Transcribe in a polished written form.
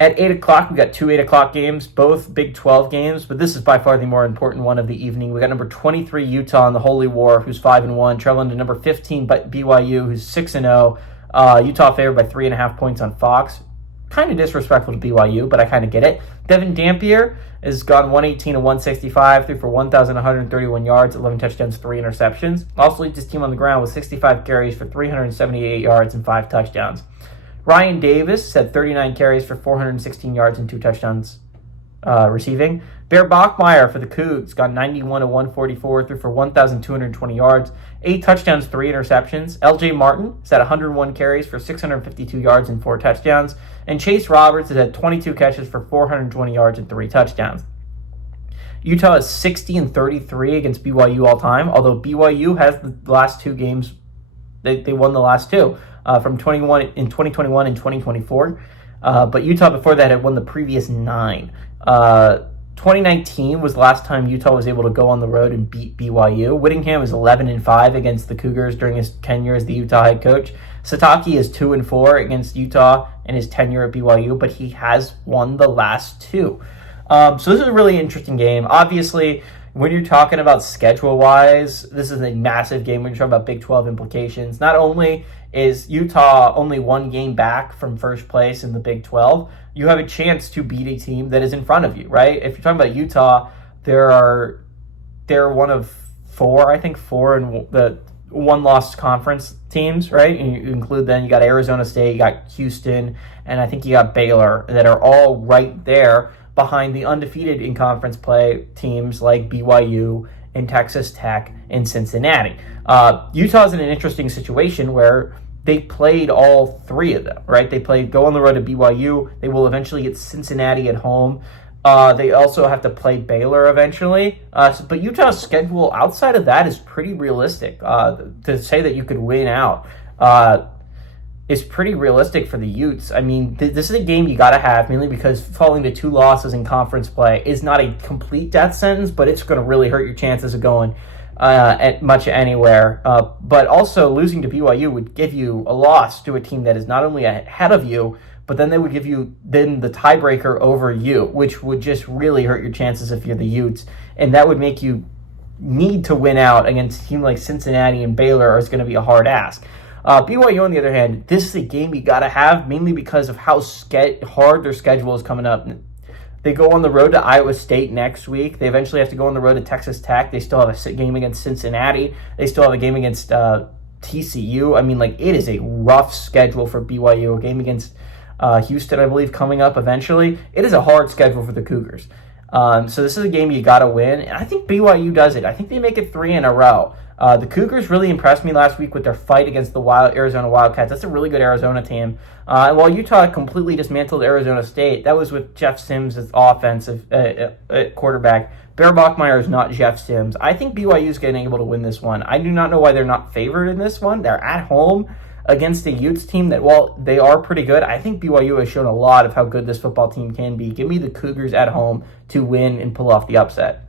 At 8 o'clock, we got two 8 o'clock games, both Big 12 games, but this is by far the more important one of the evening. We got number 23 Utah in the Holy War, who's 5-1, traveling to number 15 BYU, who's 6-0. Utah favored by 3.5 points on Fox. Kind of disrespectful to BYU, but I kind of get it. Devin Dampier has gone 118 and 165, threw for 1,131 yards, 11 touchdowns, 3 interceptions. Also leads his team on the ground with 65 carries for 378 yards and 5 touchdowns. Ryan Davis had 39 carries for 416 yards and 2 touchdowns receiving. Bear Bachmeier for the Cougs got 91 and 144, threw for 1,220 yards, 8 touchdowns, 3 interceptions. LJ Martin has had 101 carries for 652 yards and 4 touchdowns. And Chase Roberts has had 22 catches for 420 yards and 3 touchdowns. Utah is 60 and 33 against BYU all time, although BYU has the last 2 games. They won the last 2 from 2021 and 2024. But Utah before that had won the previous 9. 2019 was the last time Utah was able to go on the road and beat BYU. Whittingham is 11-5 against the Cougars during his tenure as the Utah head coach. Sataki is 2-4 against Utah in his tenure at BYU, but he has won the last 2. So this is a really interesting game. Obviously, when you're talking about schedule-wise, this is a massive game when you're talking about Big 12 implications. Not only is Utah only 1 game back from first place in the Big 12, you have a chance to beat a team that is in front of you, right? If you're talking about Utah, they're one of 4 in the 1-loss conference teams, right? And you include then you got Arizona State, you got Houston, and I think you got Baylor that are all right there behind the undefeated in conference play teams like BYU and Texas Tech and Cincinnati. Utah's in an interesting situation where they played all 3 of them, right? They go on the road to BYU. They will eventually get Cincinnati at home. They also have to play Baylor eventually. But Utah's schedule outside of that is pretty realistic. To say that you could win out is pretty realistic for the Utes. I mean, this is a game you got to have, mainly because falling to 2 losses in conference play is not a complete death sentence, but it's going to really hurt your chances of going at much anywhere. But also losing to BYU would give you a loss to a team that is not only ahead of you, but then they would give you then the tiebreaker over you, which would just really hurt your chances if you're the Utes. And that would make you need to win out against a team like Cincinnati and Baylor is going to be a hard ask. BYU, on the other hand, this is a game you got to have, mainly because of how hard their schedule is coming up. They go on the road to Iowa State next week. They eventually have to go on the road to Texas Tech. They still have a game against Cincinnati. They still have a game against TCU. I mean, it is a rough schedule for BYU. A game against Houston, I believe, coming up eventually. It is a hard schedule for the Cougars. So this is a game you got to win. And I think BYU does it. I think they make it 3 in a row. The Cougars really impressed me last week with their fight against the Arizona Wildcats. That's a really good Arizona team. And while Utah completely dismantled Arizona State, that was with Jeff Sims as offensive quarterback. Bear Bachmeier is not Jeff Sims. I think BYU is getting able to win this one. I do not know why they're not favored in this one. They're at home against a Utes team that, while they are pretty good, I think BYU has shown a lot of how good this football team can be. Give me the Cougars at home to win and pull off the upset.